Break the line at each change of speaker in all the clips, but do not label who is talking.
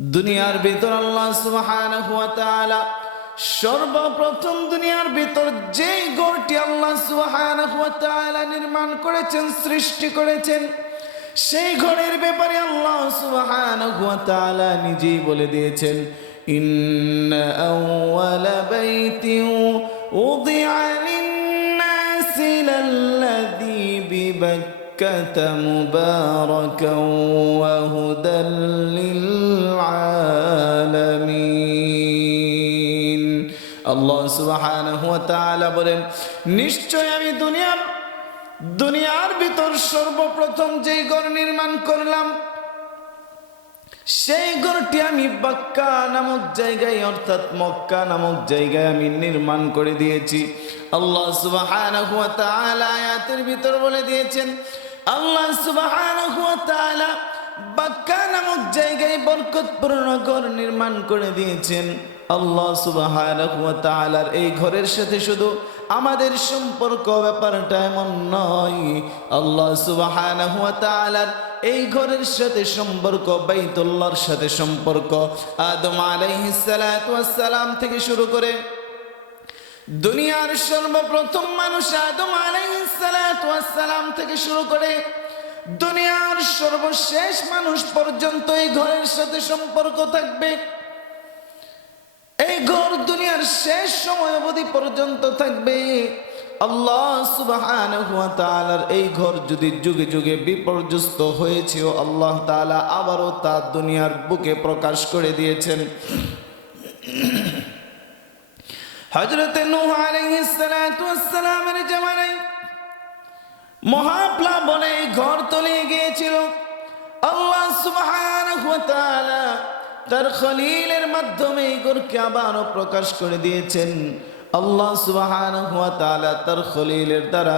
দুনিয়ার ভিতর আল্লাহ সুবহানাহু ওয়া তাআলা সর্বপ্রথম দুনিয়ার ভিতর যেই ঘরটি আল্লাহ সুবহানাহু ওয়া তাআলা নির্মাণ করেছেন, সৃষ্টি করেছেন, সেই ঘরের ব্যাপারে আল্লাহ সুবহানাহু ওয়া তাআলা নিজেই বলে দিয়েছেন, ইন্না আউওয়ালা বাইতিন ওয়া হুদাল লিল-আলামিন আল্লাহ সুবহানাহু ওয়া তাআলা বলেন নিশ্চয় আমি দুনিয়ার দুনিয়ার ভিতর সর্বপ্রথম যেই ঘর নির্মাণ করলাম, সেই ঘরটি আমি বাক্কা নামক জায়গায়, অর্থাৎ মক্কা নামক জায়গায় আমি নির্মাণ করে দিয়েছি। আল্লাহ সুবহানাহু ওয়া তাআলা আয়াতের ভিতর বলে দিয়েছেন আল্লাহ সুবহানাহু বাক্কা নামক জায়গায় বরকতপূর্ণ ঘর নির্মাণ করে দিয়েছেন। আল্লাহ সুবহানাহু ওয়া এই ঘরের সাথে শুধু আমাদের সম্পর্ক ব্যাপারটা এমন নয়, আল্লাহ তাআলার এই ঘরের সাথে সম্পর্ক, বাইতুল্লাহর সাথে সম্পর্ক। আদম আলাইহিস থেকে শুরু করে দুনিয়ার সর্বপ্রথম মানুষ আদম আলাইহিস সালাম থেকে শুরু করে দুনিয়ার সর্বশেষ মানুষ পর্যন্ত এই ঘরের সাথে সম্পর্ক থাকবে। এই ঘর দুনিয়ার শেষ সময় অবধি পর্যন্ত থাকবে। আল্লাহ এই ঘর যদি যুগে যুগে বিপর্যস্ত আল্লাহ তাআলা আবারও তা দুনিয়ার বুকে প্রকাশ করে দিয়েছেন। হযরত নূহ জামানায় মহাপ্লাবনে ঘর তলিয়ে গিয়েছিল। আল্লাহ তাআলা তার খলিলের মাধ্যমে ঘরকে আবারও প্রকাশ করে দিয়েছেন। আল্লাহ তাআলা তার খলিলের দ্বারা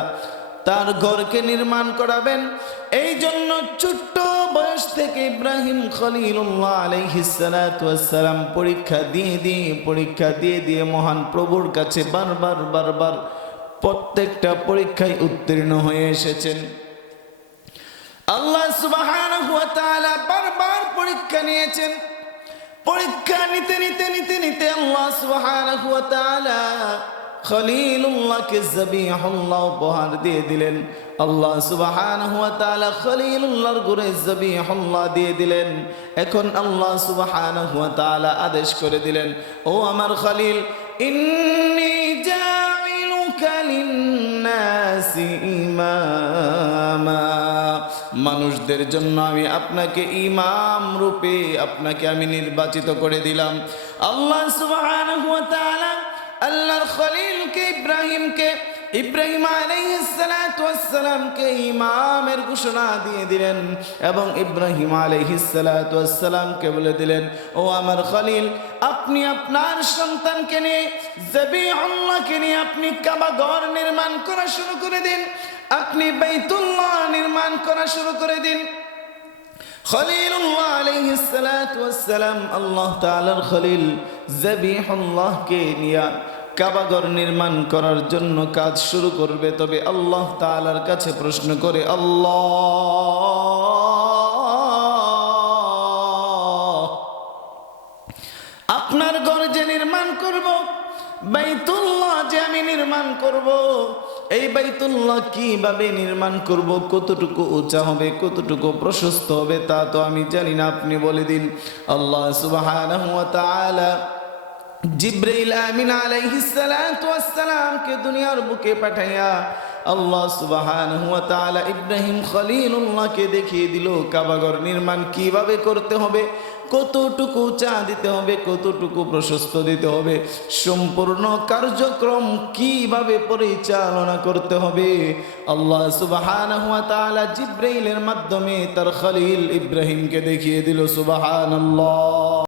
তার ঘরকে নির্মাণ করাবেন। এই জন্য ছোট্ট বয়স থেকে ইব্রাহিম খলিলুল্লাহ আলাইহিস সালাতু ওয়াস সালাম পরীক্ষা দিয়ে দিয়ে, পরীক্ষা দিয়ে দিয়ে মহান প্রভুর কাছে বারবার বারবার প্রত্যেকটা পরীক্ষায় উত্তীর্ণ হয়ে এসেছেন। আল্লাহ তাআলা বারবার পরীক্ষা নিয়েছেন। পরীক্ষা নিতে নিতে নিতে নিতে আল্লাহ তাআলা খলিলুল্লাহকে জবিহুল্লাহ উপহার দিয়ে দিলেন। আল্লাহ সুবহানাহু ওয়া তাআলা খলিলুল্লাহর গুরে জবিহুল্লাহ দিয়ে দিলেন। এখন আল্লাহ সুবহানাহু হুয়া তাআলা আদেশ করে দিলেন, ও আমার খলিল, ইন্নী ইমামা। মানুষদের জন্য আমি আপনাকে ইমাম রূপে আপনাকে আমি নির্বাচিত করে দিলাম। আল্লাহ সুবহানাহু আল্লাহর খলিলকে, ইব্রাহিমকে ইব্রাহিম ওয়াস ইমামের ঘোষণা দিয়ে দিলেন এবং ইব্রাহিম আলাইহিস সালাতু বলে দিলেন, ও আমার খলিল, আপনি আপনার সন্তানকে নিয়ে জবিহুল্লাহকে নিয়ে আপনি কাবা ঘর নির্মাণ করা শুরু করে দিন। আপনি বাইতুল্লাহ নির্মাণ করা শুরু করে দিন। খলিলুল্লাহ আলাইহিস আল্লাহ তাআলার খলিল জবিহুল্লাহকে নিয়ে কাবাগর নির্মাণ করার জন্য কাজ শুরু করবে, তবে আল্লাহ তালার কাছে প্রশ্ন করে, আল্লাহ, আপনার ঘর যে নির্মাণ করব, বাইতুল্লাহ যে আমি নির্মাণ করব, এই বাইতুল্লাহ কীভাবে নির্মাণ করব, কতটুকু উঁচা হবে, কতটুকু প্রশস্ত হবে তা তো আমি জানি না। আপনি বলে দিন, আল্লাহ তাআলা জিব্রাইল আমিন আলাইহিস সালাতু ওয়াস সালামকে দুনিয়ার বুকে পাঠাইয়া আল্লাহ সুবহানাহু ওয়া তাআলা ইব্রাহিম খলিলুল্লাহকে দেখিয়ে দিল, কাবাগর নির্মাণ কীভাবে করতে হবে, কতটুকু চা দিতে হবে, কতটুকু প্রশস্ত দিতে হবে, সম্পূর্ণ কার্যক্রম কীভাবে পরিচালনা করতে হবে, আল্লাহ তাআলা জিব্রাইলের মাধ্যমে তার খলিল ইব্রাহিমকে দেখিয়ে দিল, সুবহানাল্লাহ।